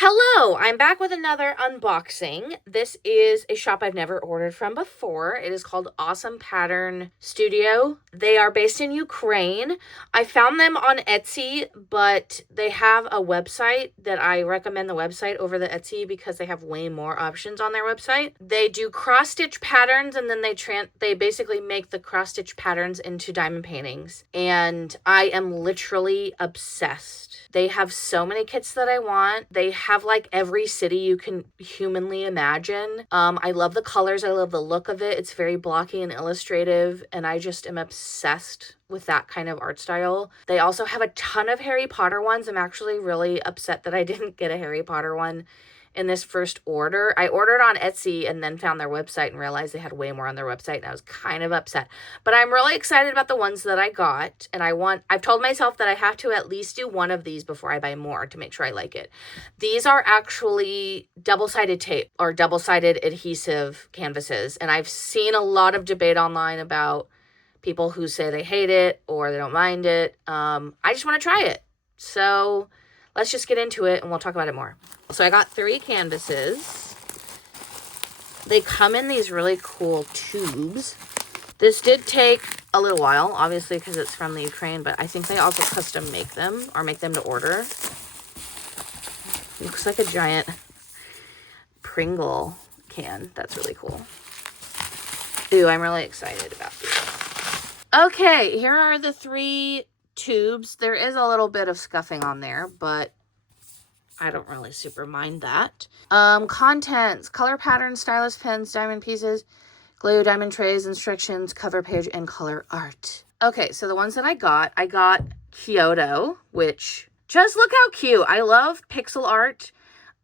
Hello, I'm back with another unboxing. This is a shop I've never ordered from before. It is called AwesomePatternStudio. They are based in Ukraine. I found them on Etsy, but they have a website that I recommend the website over the Etsy because they have way more options on their website. They do cross-stitch patterns, and then they basically make the cross-stitch patterns into diamond paintings. And I am literally obsessed. They have so many kits that I want. They have like every city you can humanly imagine. I love the colors. I love the look of it. It's very blocky and illustrative, and I just am obsessed with that kind of art style. They also have a ton of Harry Potter ones. I'm actually really upset that I didn't get a Harry Potter one in this first order. I ordered on Etsy and then found their website and realized they had way more on their website, and I was kind of upset. But I'm really excited about the ones that I got, and I've told myself that I have to at least do one of these before I buy more to make sure I like it. These are actually double-sided tape or double-sided adhesive canvases, and I've seen a lot of debate online about people who say they hate it or they don't mind it. I just want to try it. So let's just get into it and we'll talk about it more. So I got 3 canvases. They come in these really cool tubes. This did take a little while, obviously, because it's from the Ukraine, but I think they also custom make them or make them to order. Looks like a giant Pringle can. That's really cool. Ooh, I'm really excited about these. Okay, here are the 3 tubes. There is a little bit of scuffing on there, but I don't really super mind that. Contents: color patterns, stylus pens, diamond pieces, glue, diamond trays, instructions, cover page, and color art. Okay, so the ones that I got Kyoto, which just look how cute. I love pixel art.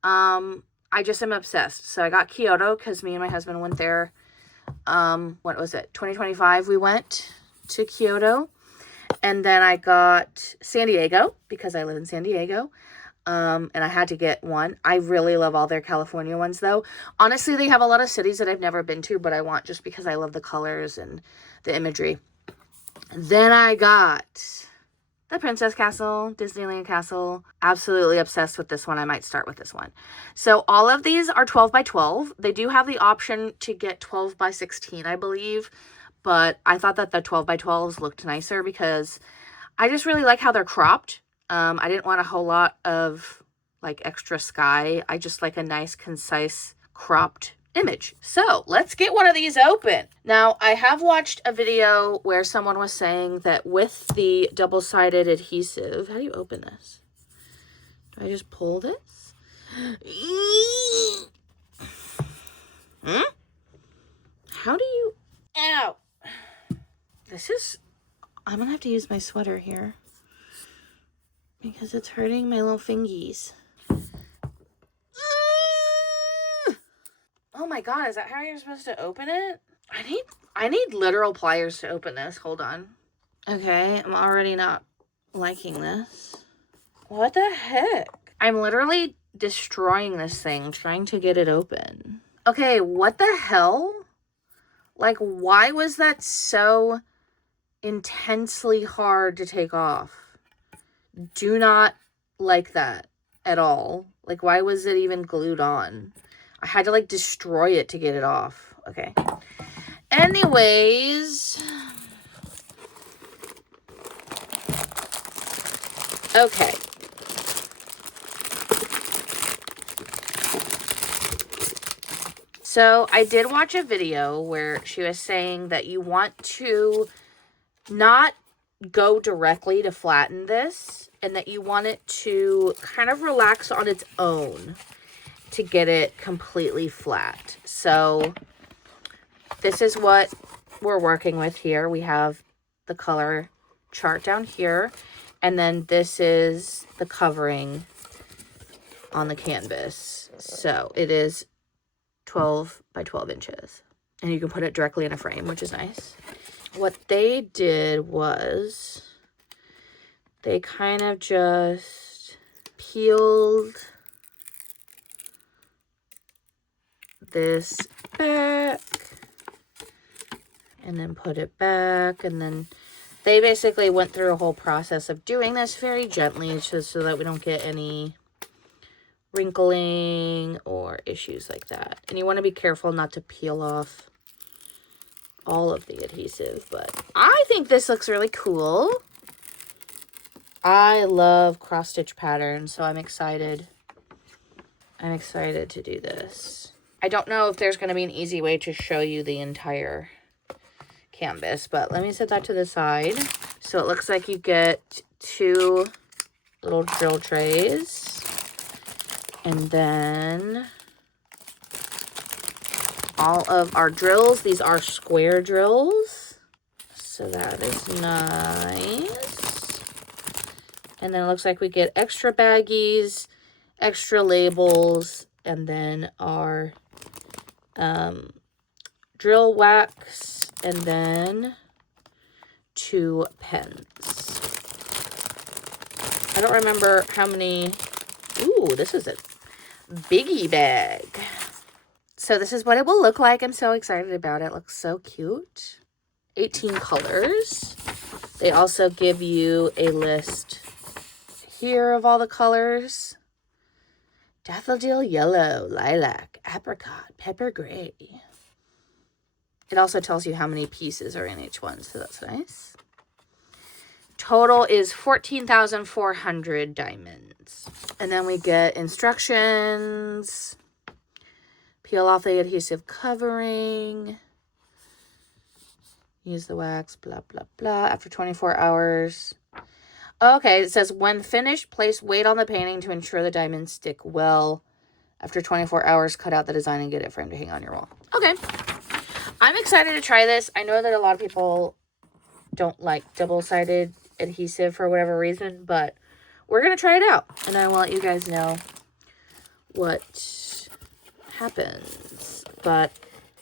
I just am obsessed. So I got Kyoto because me and my husband went there. What was it? 2025 we went to Kyoto. And then I got San Diego because I live in San Diego. And I had to get one. I really love all their California ones, though. Honestly, they have a lot of cities that I've never been to, but I want just because I love the colors and the imagery. Then I got the Princess Castle, Disneyland Castle. Absolutely obsessed with this one. I might start with this one. So all of these are 12 by 12. They do have the option to get 12 by 16, I believe. But I thought that the 12 by 12s looked nicer because I just really like how they're cropped. I didn't want a whole lot of like extra sky. I just like a nice, concise, cropped image. So let's get one of these open. Now, I have watched a video where someone was saying that with the double-sided adhesive, how do you open this? Do I just pull this? How do you... Ow! I'm gonna have to use my sweater here because it's hurting my little fingies. Oh my god, is that how you're supposed to open it? I need literal pliers to open this. Hold on. Okay, I'm already not liking this. What the heck? I'm literally destroying this thing trying to get it open. Okay, what the hell? Like, why was that so intensely hard to take off? Do not like that at all. Like, why was it even glued on? I had to like destroy it to get it off. Okay. Anyways. Okay. So I did watch a video where she was saying that you want to not go directly to flatten this, and that you want it to kind of relax on its own to get it completely flat. So this is what we're working with here. We have the color chart down here, and then this is the covering on the canvas. So it is 12 by 12 inches, and you can put it directly in a frame, which is nice. What they did was they kind of just peeled this back and then put it back, and then they basically went through a whole process of doing this very gently so that we don't get any wrinkling or issues like that. And you want to be careful not to peel off all of the adhesive, but I think this looks really cool. I love cross stitch patterns, so I'm excited. I'm excited to do this. I don't know if there's going to be an easy way to show you the entire canvas, but let me set that to the side. So it looks like you get 2 little drill trays, and then all of our drills. These are square drills, so that is nice. And then it looks like we get extra baggies, extra labels, and then our drill wax, and then 2 pens. I don't remember how many. Ooh, this is a biggie bag. So this is what it will look like. I'm so excited about it. It looks so cute. 18 colors. They also give you a list here of all the colors. Daffodil yellow, lilac, apricot, pepper gray. It also tells you how many pieces are in each one, so that's nice. Total is 14,400 diamonds. And then we get instructions. Peel off the adhesive covering. Use the wax, blah, blah, blah. After 24 hours. Okay, it says, when finished, place weight on the painting to ensure the diamonds stick well. After 24 hours, cut out the design and get it framed to hang on your wall. Okay. I'm excited to try this. I know that a lot of people don't like double-sided adhesive for whatever reason, but we're going to try it out. And I will let you guys know what happens. But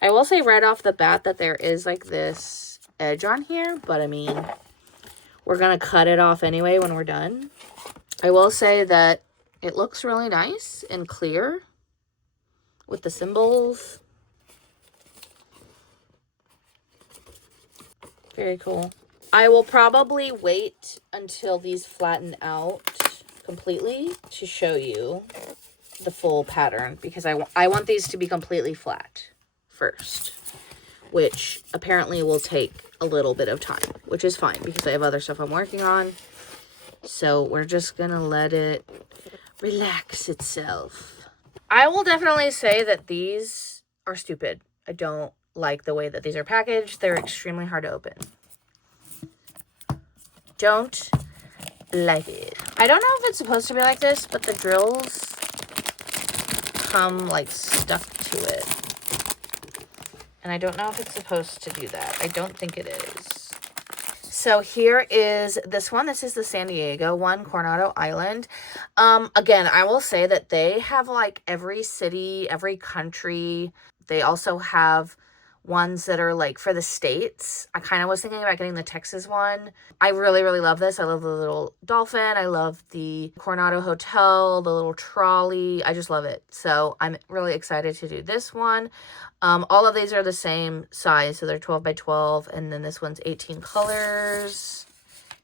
I will say right off the bat that there is like this edge on here, but I mean, we're going to cut it off anyway when we're done. I will say that it looks really nice and clear with the symbols. Very cool. I will probably wait until these flatten out completely to show you the full pattern, because I want these to be completely flat first, which apparently will take a little bit of time, which is fine because I have other stuff I'm working on. So we're just gonna let it relax itself. I will definitely say that these are stupid. I don't like the way that these are packaged. They're extremely hard to open. Don't like it. I don't know if it's supposed to be like this, but the drills come like stuck to it. And I don't know if it's supposed to do that. I don't think it is. So here is this one. This is the San Diego one, Coronado Island. Again, I will say that they have like every city, every country. They also have ones that are like for the states. I kind of was thinking about getting the Texas one. I really, really love this. I love the little dolphin. I love the Coronado Hotel, the little trolley. I just love it. So I'm really excited to do this one. All of these are the same size. So they're 12 by 12. And then this one's 18 colors.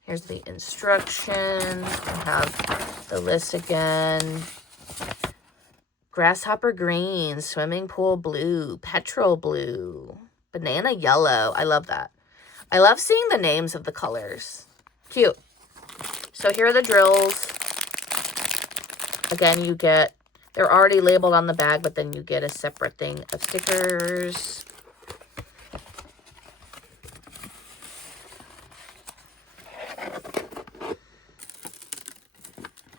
Here's the instructions. I have the list again. Grasshopper green, swimming pool blue, petrol blue, banana yellow. I love that. I love seeing the names of the colors. Cute. So here are the drills. Again, you get, they're already labeled on the bag, but then you get a separate thing of stickers.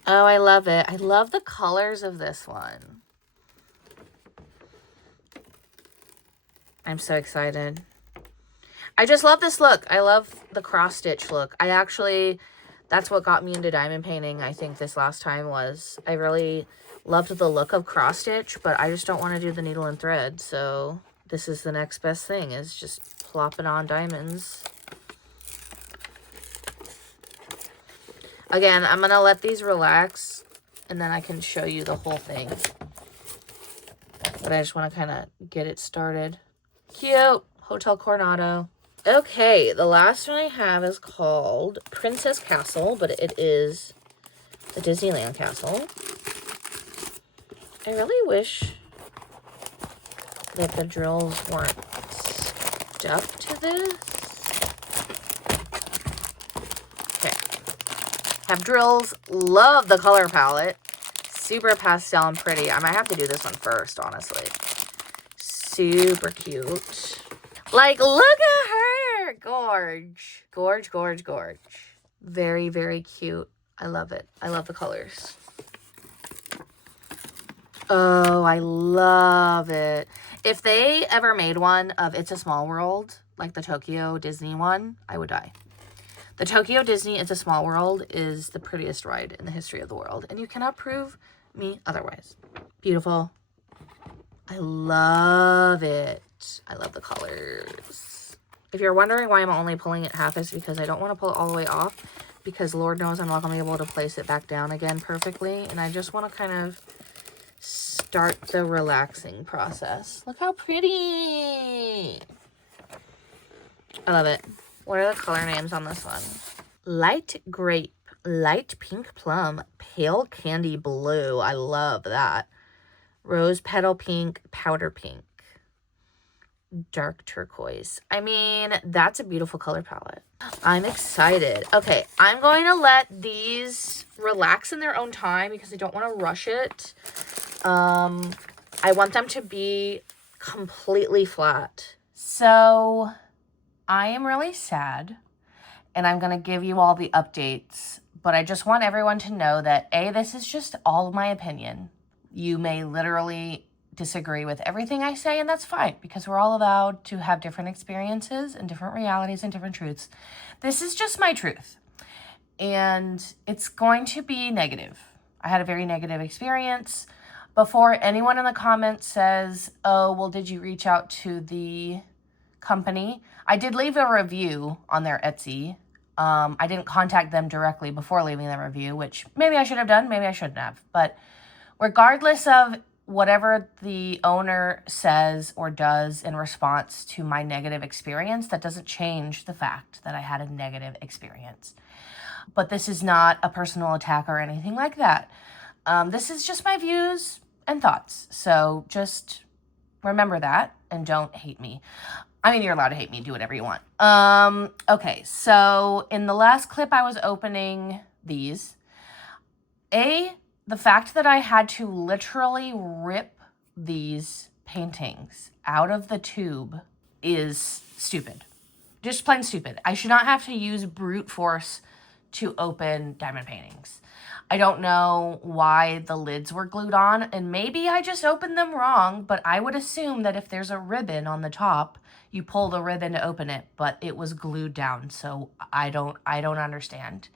Oh, I love it. I love the colors of this one. I'm so excited. I just love this look. I love the cross stitch look. That's what got me into diamond painting. I think this last time was, I really loved the look of cross stitch, but I just don't want to do the needle and thread. So this is the next best thing, is just plopping on diamonds. Again, I'm going to let these relax and then I can show you the whole thing. But I just want to kind of get it started. Cute. Hotel Coronado. Okay, the last one I have is called Princess Castle, but it is the Disneyland Castle. I really wish that the drills weren't stuck to this. Okay. Have drills. Love the color palette. Super pastel and pretty. I might have to do this one first, honestly. Super cute. Like, look at her. Gorge. Gorge, gorge, gorge. Very, very cute. I love it. I love the colors. Oh, I love it. If they ever made one of It's a Small World, like the Tokyo Disney one, I would die. The Tokyo Disney It's a Small World is the prettiest ride in the history of the world, and you cannot prove me otherwise. Beautiful. I love it. I love the colors. If you're wondering why I'm only pulling it half, is because I don't want to pull it all the way off, because Lord knows I'm not going to be able to place it back down again perfectly, and I just want to kind of start the relaxing process. Look how pretty. I love it. What are the color names on this one? Light grape, light pink plum, pale candy blue. I love that. Rose petal pink, powder pink, dark turquoise. I mean, that's a beautiful color palette. I'm excited. Okay, I'm going to let these relax in their own time because I don't want to rush it. I want them to be completely flat. So I am really sad, and I'm going to give you all the updates, but I just want everyone to know that this is just all of my opinion. You may literally disagree with everything I say, and that's fine, because we're all allowed to have different experiences and different realities and different truths. This is just my truth, and it's going to be negative. I had a very negative experience. Before anyone in the comments says, oh, well, did you reach out to the company? I did leave a review on their Etsy. I didn't contact them directly before leaving the review, which maybe I should have done, maybe I shouldn't have. But regardless of whatever the owner says or does in response to my negative experience, that doesn't change the fact that I had a negative experience. But this is not a personal attack or anything like that. This is just my views and thoughts. So just remember that and don't hate me. I mean, you're allowed to hate me. Do whatever you want. Okay, so in the last clip, I was opening these. The fact that I had to literally rip these paintings out of the tube is stupid. Just plain stupid. I should not have to use brute force to open diamond paintings. I don't know why the lids were glued on, and maybe I just opened them wrong, but I would assume that if there's a ribbon on the top, you pull the ribbon to open it, but it was glued down, so I don't understand.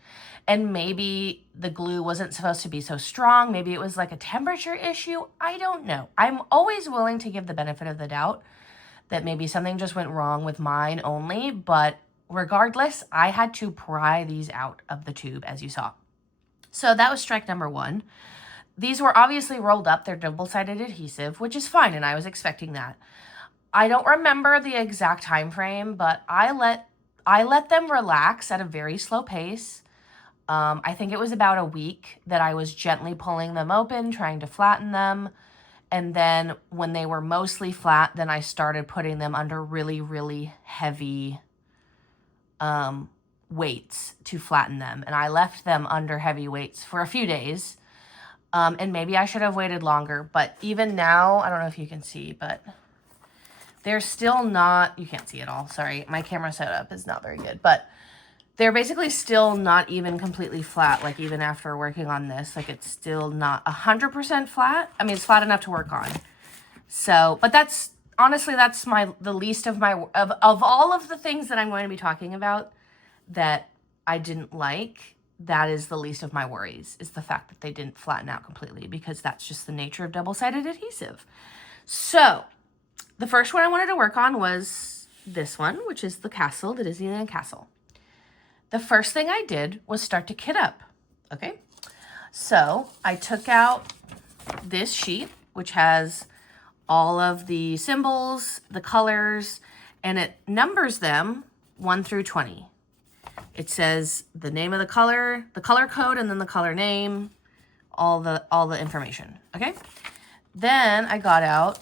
And maybe the glue wasn't supposed to be so strong. Maybe it was like a temperature issue. I don't know. I'm always willing to give the benefit of the doubt that maybe something just went wrong with mine only, but regardless, I had to pry these out of the tube, as you saw. So that was strike number one. These were obviously rolled up. They're double-sided adhesive, which is fine, and I was expecting that. I don't remember the exact time frame, but I let them relax at a very slow pace. I think it was about a week that I was gently pulling them open, trying to flatten them. And then when they were mostly flat, then I started putting them under really, really heavy weights to flatten them. And I left them under heavy weights for a few days. And maybe I should have waited longer. But even now, I don't know if you can see, but they're still not, you can't see it all. Sorry, my camera setup is not very good. But they're basically still not even completely flat. Like even after working on this, like it's still not 100% flat. I mean, it's flat enough to work on. So, but that's, honestly, that's the least of my, of all of the things that I'm going to be talking about that I didn't like, that is the least of my worries, is the fact that they didn't flatten out completely, because that's just the nature of double-sided adhesive. So the first one I wanted to work on was this one, which is the castle, the Disneyland castle. The first thing I did was start to kit up, okay? So I took out this sheet, which has all of the symbols, the colors, and it numbers them 1 through 20. It says the name of the color code, and then the color name, all the information, okay? then I got out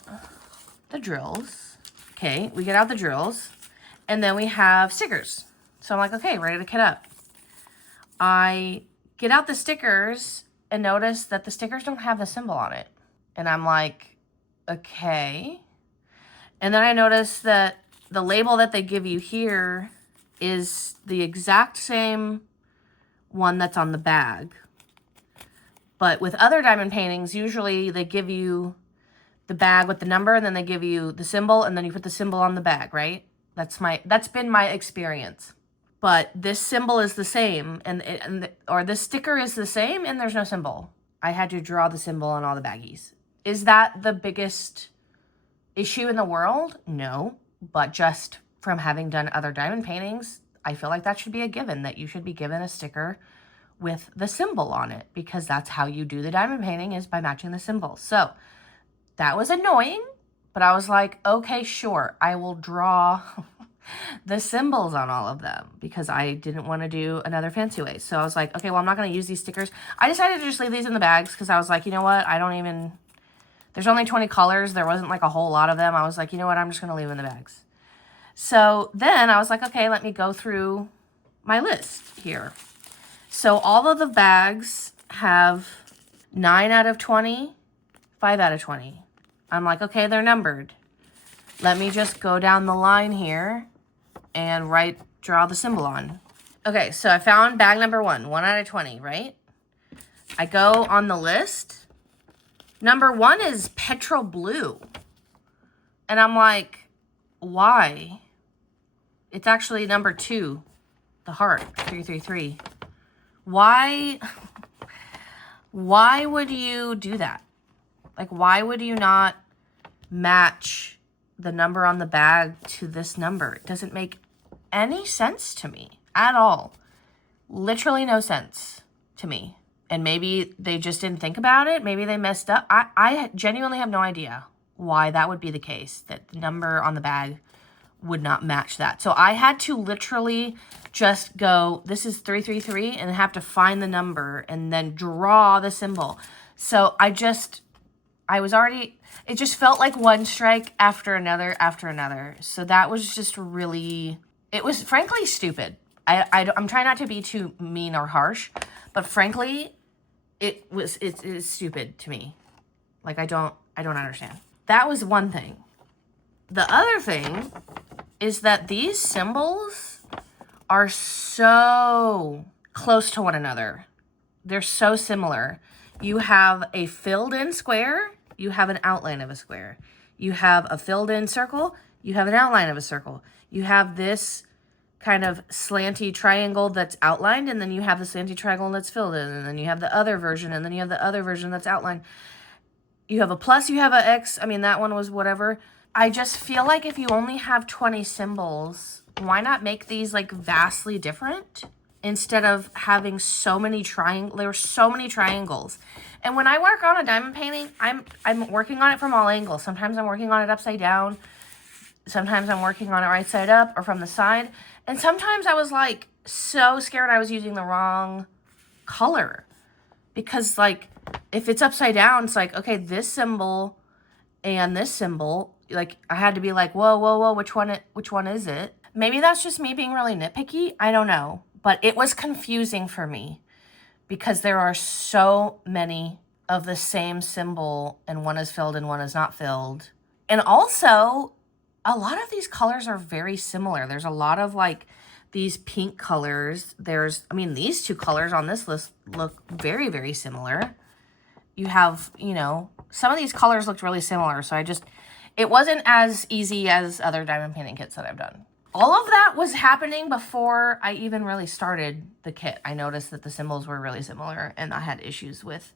the drills. Okay, we get out the drills. And then we have stickers. So I'm like, okay, ready to kit up. I get out the stickers and notice that the stickers don't have the symbol on it. And I'm like, okay. And then I notice that the label that they give you here is the exact same one that's on the bag. But with other diamond paintings, usually they give you the bag with the number, and then they give you the symbol, and then you put the symbol on the bag, right? That's been my experience. But this symbol is the same, or this sticker is the same, and there's no symbol. I had to draw the symbol on all the baggies. Is that the biggest issue in the world? No, but just from having done other diamond paintings, I feel like that should be a given, that you should be given a sticker with the symbol on it, because that's how you do the diamond painting, is by matching the symbol. So that was annoying, but I was like, okay, sure, I will draw the symbols on all of them, because I didn't want to do another fancy way. So I was like, okay, well, I'm not going to use these stickers. I decided to just leave these in the bags, because I was like, you know what, there's only 20 colors. There wasn't like a whole lot of them. I was like, you know what, I'm just going to leave them in the bags. So then I was like, okay, let me go through my list here. So all of the bags have 9 out of 20, 5 out of 20. I'm like, okay, they're numbered. Let me just go down the line here and draw the symbol on. Okay, so I found bag number 1 out of 20, right? I go on the list. Number 1 is petrol blue. And I'm like, why? It's actually number 2, the heart, 333. Why would you do that? Like, why would you not match the number on the bag to this number? It doesn't make any sense to me at all. Literally no sense to me. And maybe they just didn't think about it. Maybe they messed up. I genuinely have no idea why that would be the case, that the number on the bag would not match that. So I had to literally just go, this is 333, and have to find the number and then draw the symbol. So it just felt like one strike after another. So that was just really, it was frankly stupid. I'm trying not to be too mean or harsh, but frankly, it is stupid to me. Like, I don't understand. That was one thing. The other thing is that these symbols are so close to one another. They're so similar. You have a filled in square, you have an outline of a square. You have a filled in circle, you have an outline of a circle. You have this kind of slanty triangle that's outlined, and then you have the slanty triangle that's filled in, and then you have the other version, and then you have the other version that's outlined. You have a plus, you have an X. I mean, that one was whatever. I just feel like if you only have 20 symbols, why not make these like vastly different instead of having so many triangles? There were so many triangles. And when I work on a diamond painting, I'm working on it from all angles. Sometimes I'm working on it upside down. Sometimes I'm working on it right side up or from the side. And sometimes I was like so scared I was using the wrong color, because like if it's upside down, it's like, okay, this symbol and this symbol, like I had to be like, whoa, which one is it? Maybe that's just me being really nitpicky. I don't know. But it was confusing for me because there are so many of the same symbol, and one is filled and one is not filled. And also, a lot of these colors are very similar. There's a lot of like these pink colors. These two colors on this list look very, very similar. You have, some of these colors looked really similar. So it wasn't as easy as other diamond painting kits that I've done. All of that was happening before I even really started the kit. I noticed that the symbols were really similar, and I had issues with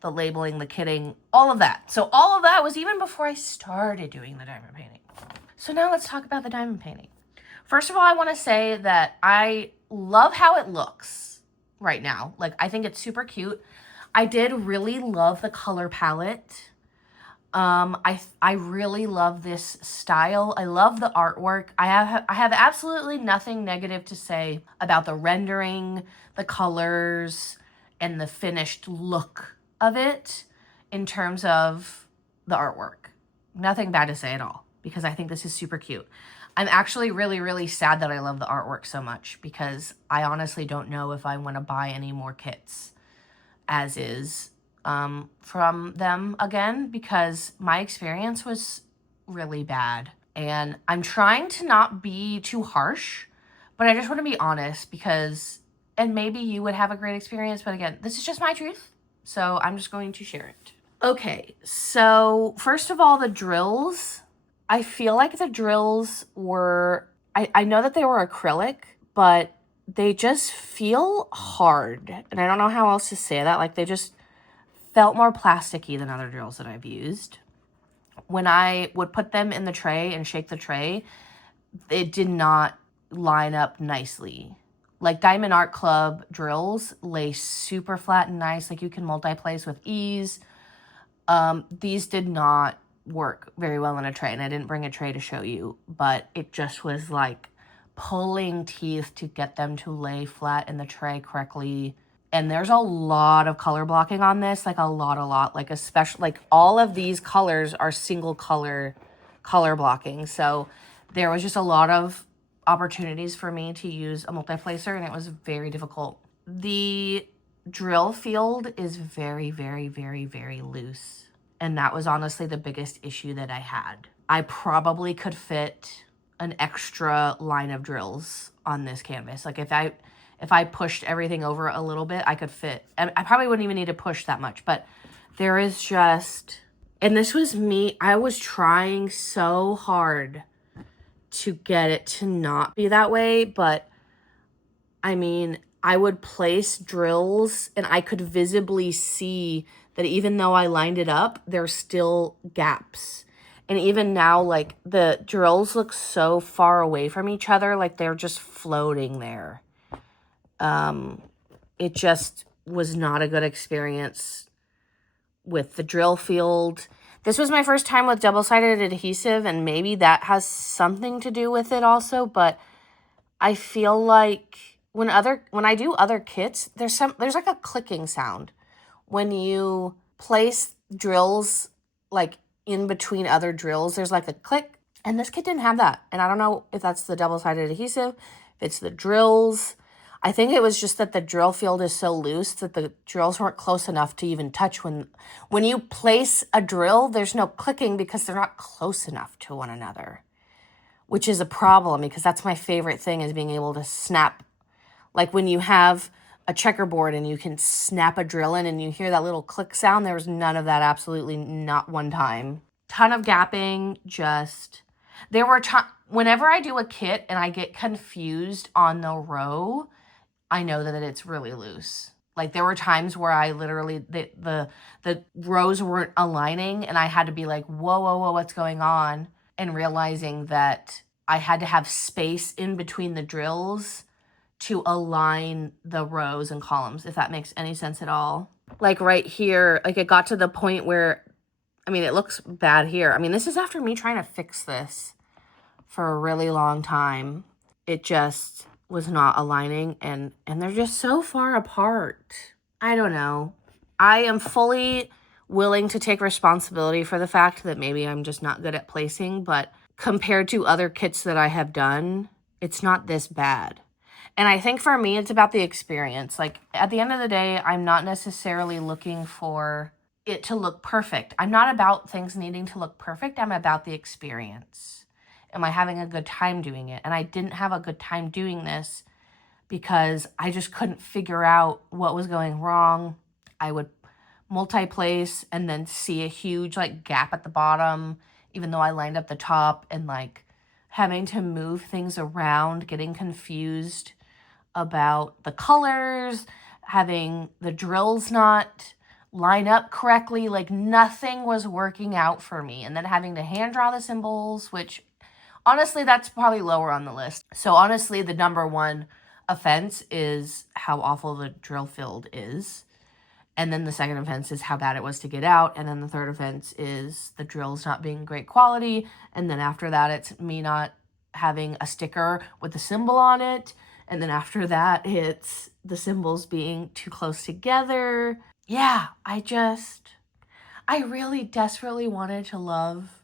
the labeling, the kitting, all of that. So all of that was even before I started doing the diamond painting. So now let's talk about the diamond painting. First of all, I want to say that I love how it looks right now. Like, I think it's super cute. I did really love the color palette. I really love this style. I love the artwork. I have absolutely nothing negative to say about the rendering, the colors, and the finished look of it in terms of the artwork. Nothing bad to say at all, because I think this is super cute. I'm actually really, really sad that I love the artwork so much, because I honestly don't know if I want to buy any more kits as is from them again, because my experience was really bad. And I'm trying to not be too harsh, but I just want to be honest, because, and maybe you would have a great experience, but again, this is just my truth, so I'm just going to share it. Okay, so first of all, the drills. I feel like the drills were, I know that they were acrylic, but they just feel hard. And I don't know how else to say that. Like, they just felt more plasticky than other drills that I've used. When I would put them in the tray and shake the tray, it did not line up nicely. Like, Diamond Art Club drills lay super flat and nice. Like, you can multi-place with ease. These did not work very well in a tray, and I didn't bring a tray to show you, but it just was like pulling teeth to get them to lay flat in the tray correctly. And there's a lot of color blocking on this, like a lot, like especially like all of these colors are single color blocking. So there was just a lot of opportunities for me to use a multi-placer, and it was very difficult. The drill field is very, very, very, very loose. And that was honestly the biggest issue that I had. I probably could fit an extra line of drills on this canvas. Like, if I pushed everything over a little bit, I could fit. I probably wouldn't even need to push that much, but there is just, and this was me, I was trying so hard to get it to not be that way, but I mean, I would place drills and I could visibly see that even though I lined it up, there's still gaps. And even now, like, the drills look so far away from each other, like they're just floating there. It just was not a good experience with the drill field. This was my first time with double-sided adhesive, and maybe that has something to do with it also, but I feel like when I do other kits, there's like a clicking sound when you place drills like in between other drills. There's like a click, and this kit didn't have that. And I don't know if that's the double-sided adhesive, if it's the drills. I think it was just that the drill field is so loose that the drills weren't close enough to even touch. When you place a drill, there's no clicking because they're not close enough to one another, which is a problem, because that's my favorite thing, is being able to snap. Like when you have a checkerboard and you can snap a drill in and you hear that little click sound, there was none of that, absolutely not one time. Ton of gapping, just, there were whenever I do a kit and I get confused on the row, I know that it's really loose. Like, there were times where I literally, the rows weren't aligning and I had to be like, whoa, what's going on? And realizing that I had to have space in between the drills to align the rows and columns, if that makes any sense at all. Like right here, like it got to the point where, I mean, it looks bad here. I mean, this is after me trying to fix this for a really long time. It just was not aligning, and they're just so far apart. I don't know. I am fully willing to take responsibility for the fact that maybe I'm just not good at placing, but compared to other kits that I have done, it's not this bad. And I think for me, it's about the experience. Like, at the end of the day, I'm not necessarily looking for it to look perfect. I'm not about things needing to look perfect. I'm about the experience. Am I having a good time doing it? And I didn't have a good time doing this because I just couldn't figure out what was going wrong. I would multi-place and then see a huge like gap at the bottom, even though I lined up the top, and like having to move things around, getting confused about the colors, having the drills not line up correctly. Like, nothing was working out for me. And then having to hand draw the symbols, which honestly, that's probably lower on the list. So honestly, the number one offense is how awful the drill field is. And then the second offense is how bad it was to get out. And then the third offense is the drills not being great quality. And then after that, it's me not having a sticker with the symbol on it. And then after that, it's the symbols being too close together. Yeah, I really desperately wanted to love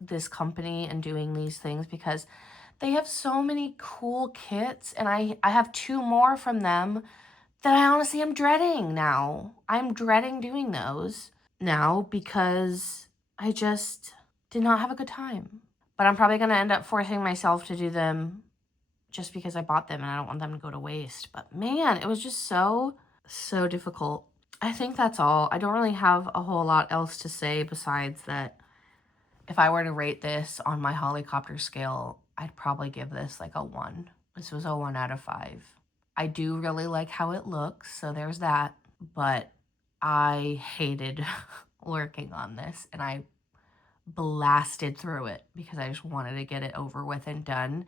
this company and doing these things because they have so many cool kits, and I have 2 more from them that I honestly am dreading now. I'm dreading doing those now because I just did not have a good time. But I'm probably going to end up forcing myself to do them just because I bought them and I don't want them to go to waste. But man, it was just so difficult. I think that's all. I don't really have a whole lot else to say besides that if I were to rate this on my Hollycopter scale, I'd probably give this like a 1. This was a 1 out of 5. I do really like how it looks, so there's that. But I hated working on this, and I blasted through it because I just wanted to get it over with and done.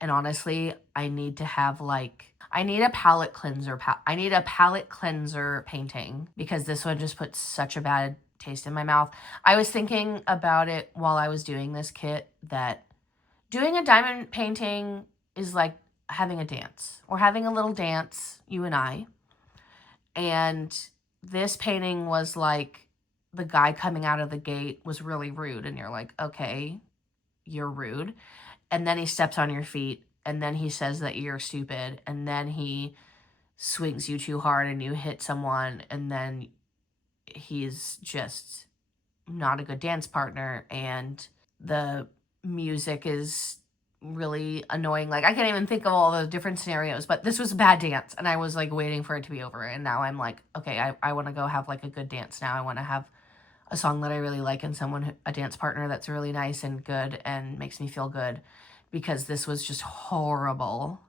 And honestly, I need to have I need a palette cleanser. I need a palette cleanser painting because this one just puts such a bad taste in my mouth. I was thinking about it while I was doing this kit that doing a diamond painting is like having a dance. We're having a little dance, you and I. And this painting was like the guy coming out of the gate was really rude. And you're like, okay, you're rude. And then he steps on your feet. And then he says that you're stupid. And then he swings you too hard and you hit someone. And then he's just not a good dance partner. And the music is really annoying. Like, I can't even think of all the different scenarios, but this was a bad dance and I was like waiting for it to be over. And now I'm like, okay, I want to go have like a good dance now. I want to have a song that I really like and a dance partner that's really nice and good and makes me feel good, because this was just horrible.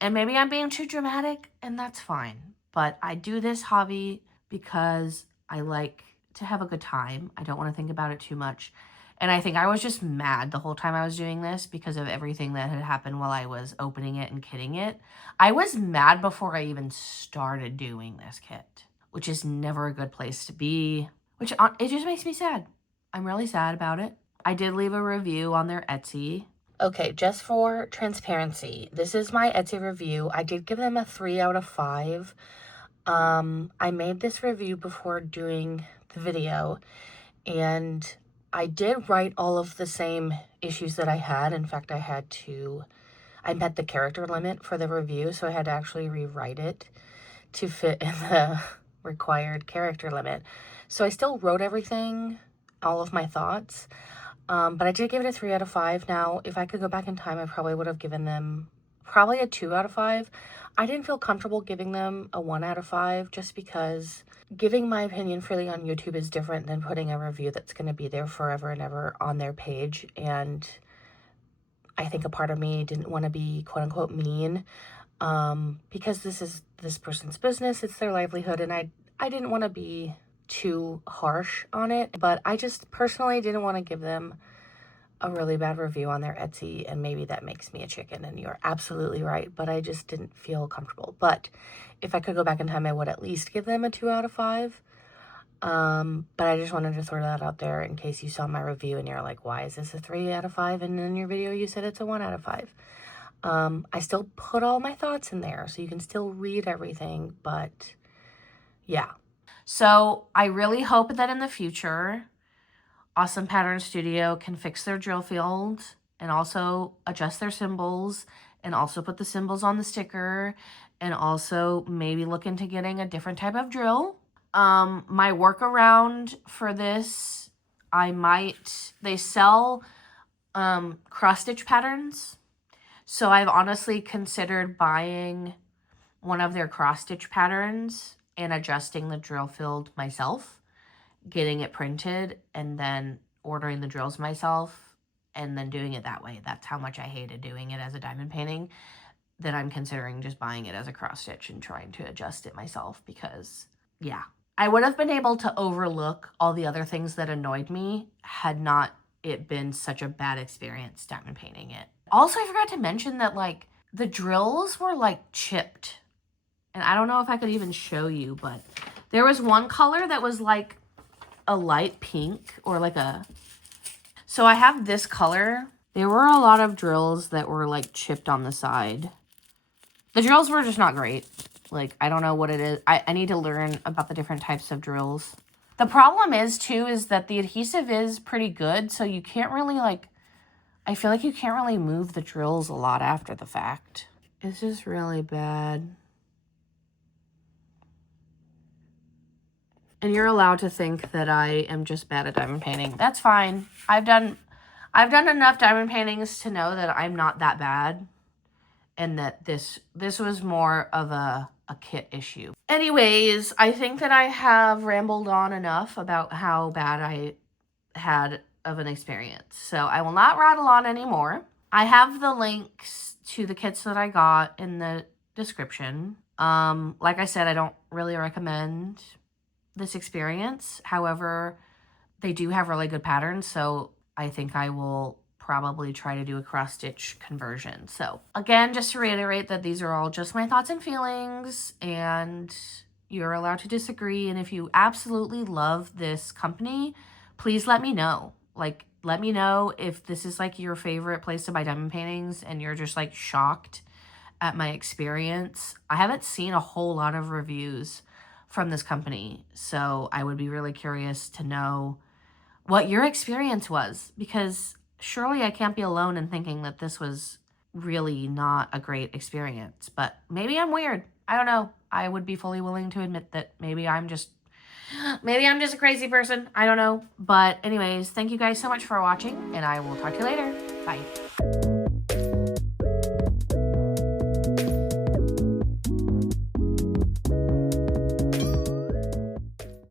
And maybe I'm being too dramatic, and that's fine. But I do this hobby because I like to have a good time. I don't want to think about it too much. And I think I was just mad the whole time I was doing this because of everything that had happened while I was opening it and kitting it. I was mad before I even started doing this kit, which is never a good place to be, which it just makes me sad. I'm really sad about it. I did leave a review on their Etsy. Okay, just for transparency, this is my Etsy review. I did give them a 3 out of 5. I made this review before doing the video, and I did write all of the same issues that I had. In fact, I met the character limit for the review, so I had to actually rewrite it to fit in the required character limit. So I still wrote everything, all of my thoughts, but I did give it a 3 out of 5. Now, if I could go back in time, I probably would have given them probably a 2 out of 5. I didn't feel comfortable giving them a 1 out of 5 just because giving my opinion freely on YouTube is different than putting a review that's going to be there forever and ever on their page. And I think a part of me didn't want to be quote unquote mean, because this is this person's business, it's their livelihood, and I didn't want to be too harsh on it, but I just personally didn't want to give them a really bad review on their Etsy, and maybe that makes me a chicken, and you're absolutely right, but I just didn't feel comfortable. But if I could go back in time, I would at least give them a 2 out of 5. But I just wanted to throw that out there in case you saw my review and you're like, why is this a 3 out of 5? And in your video you said it's a 1 out of 5. I still put all my thoughts in there, so you can still read everything, but yeah. So I really hope that in the future, AwesomePatternStudio can fix their drill field and also adjust their symbols and also put the symbols on the sticker and also maybe look into getting a different type of drill. My workaround for this, they sell cross-stitch patterns. So I've honestly considered buying one of their cross-stitch patterns and adjusting the drill field myself, getting it printed, and then ordering the drills myself, and then doing it that way. That's how much I hated doing it as a diamond painting, that I'm considering just buying it as a cross-stitch and trying to adjust it myself because, yeah. I would have been able to overlook all the other things that annoyed me had not it been such a bad experience diamond painting it. Also, I forgot to mention that, like, the drills were, like, chipped. And I don't know if I could even show you, but there was one color that was, like, a light pink or, like, a... So I have this color. There were a lot of drills that were, like, chipped on the side. The drills were just not great. Like, I don't know what it is. I need to learn about the different types of drills. The problem is too, is that the adhesive is pretty good. So you can't really like, I feel like you can't really move the drills a lot after the fact. It's just really bad. And you're allowed to think that I am just bad at diamond painting. That's fine. I've done enough diamond paintings to know that I'm not that bad. And that this was more of a kit issue. Anyways, I think that I have rambled on enough about how bad I had of an experience. So I will not rattle on anymore. I have the links to the kits that I got in the description. Like I said, I don't really recommend this experience. However, they do have really good patterns, so I think I will probably try to do a cross-stitch conversion. So again, just to reiterate that these are all just my thoughts and feelings, and you're allowed to disagree. And if you absolutely love this company, please let me know. Like, let me know if this is like your favorite place to buy diamond paintings and you're just like shocked at my experience. I haven't seen a whole lot of reviews from this company, so I would be really curious to know what your experience was, because surely I can't be alone in thinking that this was really not a great experience. But maybe I'm weird. I don't know. I would be fully willing to admit that maybe I'm just a crazy person. I don't know. But anyways, thank you guys so much for watching, and I will talk to you later. Bye.